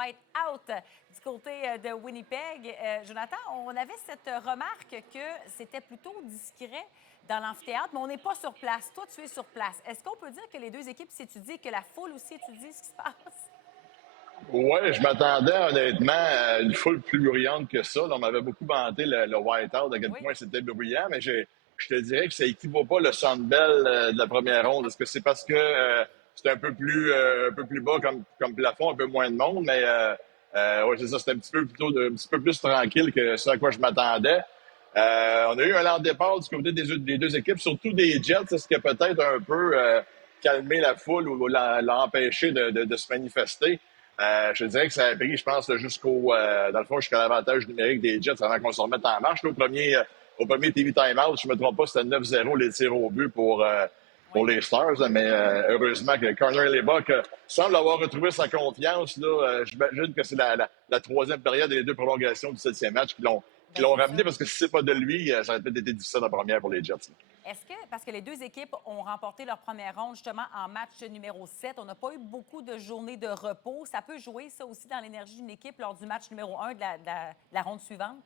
white-out du côté de Winnipeg. Jonathan, on avait cette remarque que c'était plutôt discret dans l'amphithéâtre, mais on n'est pas sur place. Toi, tu es sur place. Est-ce qu'on peut dire que les deux équipes s'étudient et que la foule aussi étudie ce qui se passe? Ouais, je m'attendais honnêtement à une foule plus bruyante que ça. Là, on m'avait beaucoup vanté le Whiteout, à quel Oui. point c'était bruyant, mais je te dirais que ça équivaut pas le Sandbell de la première ronde. Est-ce que c'est parce que c'est un peu plus bas comme plafond, un peu moins de monde, mais ouais, c'est ça, c'était un petit peu un petit peu plus tranquille que ce à quoi je m'attendais. On a eu un lent départ du côté des deux équipes, surtout des Jets, ce qui a peut-être un peu calmé la foule ou l'a empêché de se manifester. Je te dirais que ça a pris, je pense, dans le fond, jusqu'à l'avantage numérique des Jets avant qu'on se remette en marche. Là, au premier TV timeout, je ne me trompe pas, c'était 9-0 les tirs au but pour Oui. les Stars. Là, mais heureusement que Connor Lebock semble avoir retrouvé sa confiance. Là, j'imagine que c'est la troisième période et les deux prolongations du septième match qui Ben, l'ont c'est ramené ça. parce que si c'est pas de lui, ça aurait peut-être été difficile la première pour les Jets. Là. Est-ce que, parce que les deux équipes ont remporté leur première ronde justement en match numéro 7, on n'a pas eu beaucoup de journées de repos. Ça peut jouer, ça aussi, dans l'énergie d'une équipe lors du match numéro 1 de la ronde suivante?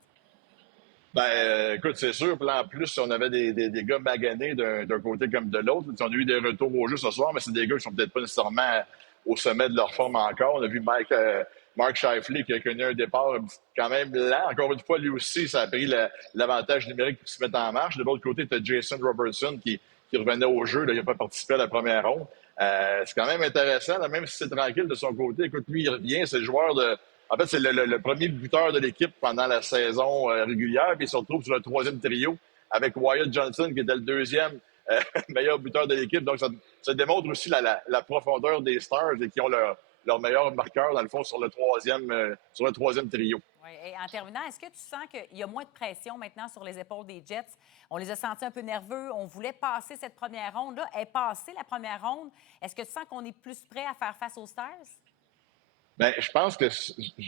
Ben, écoute, c'est sûr. Puis là, en plus, on avait des gars maganés d'un côté comme de l'autre. On a eu des retours au jeu ce soir, mais c'est des gars qui sont peut-être pas nécessairement au sommet de leur forme encore. On a vu Mark Scheifele qui a connu un départ quand même lent. Encore une fois, lui aussi, ça a pris l'avantage numérique pour se mettre en marche. De l'autre côté, tu as Jason Robertson qui revenait au jeu. Là, il n'a pas participé à la première ronde. C'est quand même intéressant, là, même si c'est tranquille de son côté. Écoute, lui, il revient, c'est le joueur de en fait, c'est le premier buteur de l'équipe pendant la saison régulière, puis il se retrouve sur le troisième trio avec Wyatt Johnson, qui était le deuxième meilleur buteur de l'équipe. Donc, ça démontre aussi la profondeur des Stars et qui ont leur meilleur marqueur, dans le fond, sur le troisième trio. Oui. Et en terminant, est-ce que tu sens qu'il y a moins de pression maintenant sur les épaules des Jets? On les a sentis un peu nerveux. On voulait passer cette première ronde. Là, est passée la première ronde. Est-ce que tu sens qu'on est plus prêt à faire face aux Stars? Ben, je pense que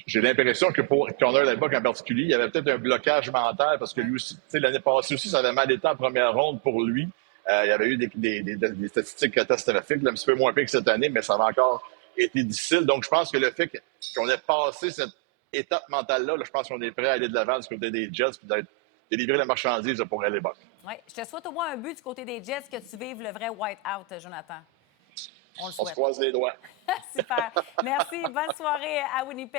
j'ai l'impression que pour Connor Lebock en particulier, il y avait peut-être un blocage mental parce que Oui. lui aussi, tu sais, l'année passée aussi, ça avait mal été en première ronde pour lui. Il y avait eu des statistiques catastrophiques, là, un petit peu moins pire que cette année, mais ça avait encore été difficile. Donc, je pense que le fait qu'on ait passé cette étape mentale-là, là, je pense qu'on est prêt à aller de l'avant du côté des Jets et d'être délivrer la marchandise là, pour Lebock. Oui. Je te souhaite au moins un but du côté des Jets que tu vives le vrai white-out, Jonathan. On le On se souhaite. croise les doigts. Super. Merci. Bonne soirée à Winnipeg.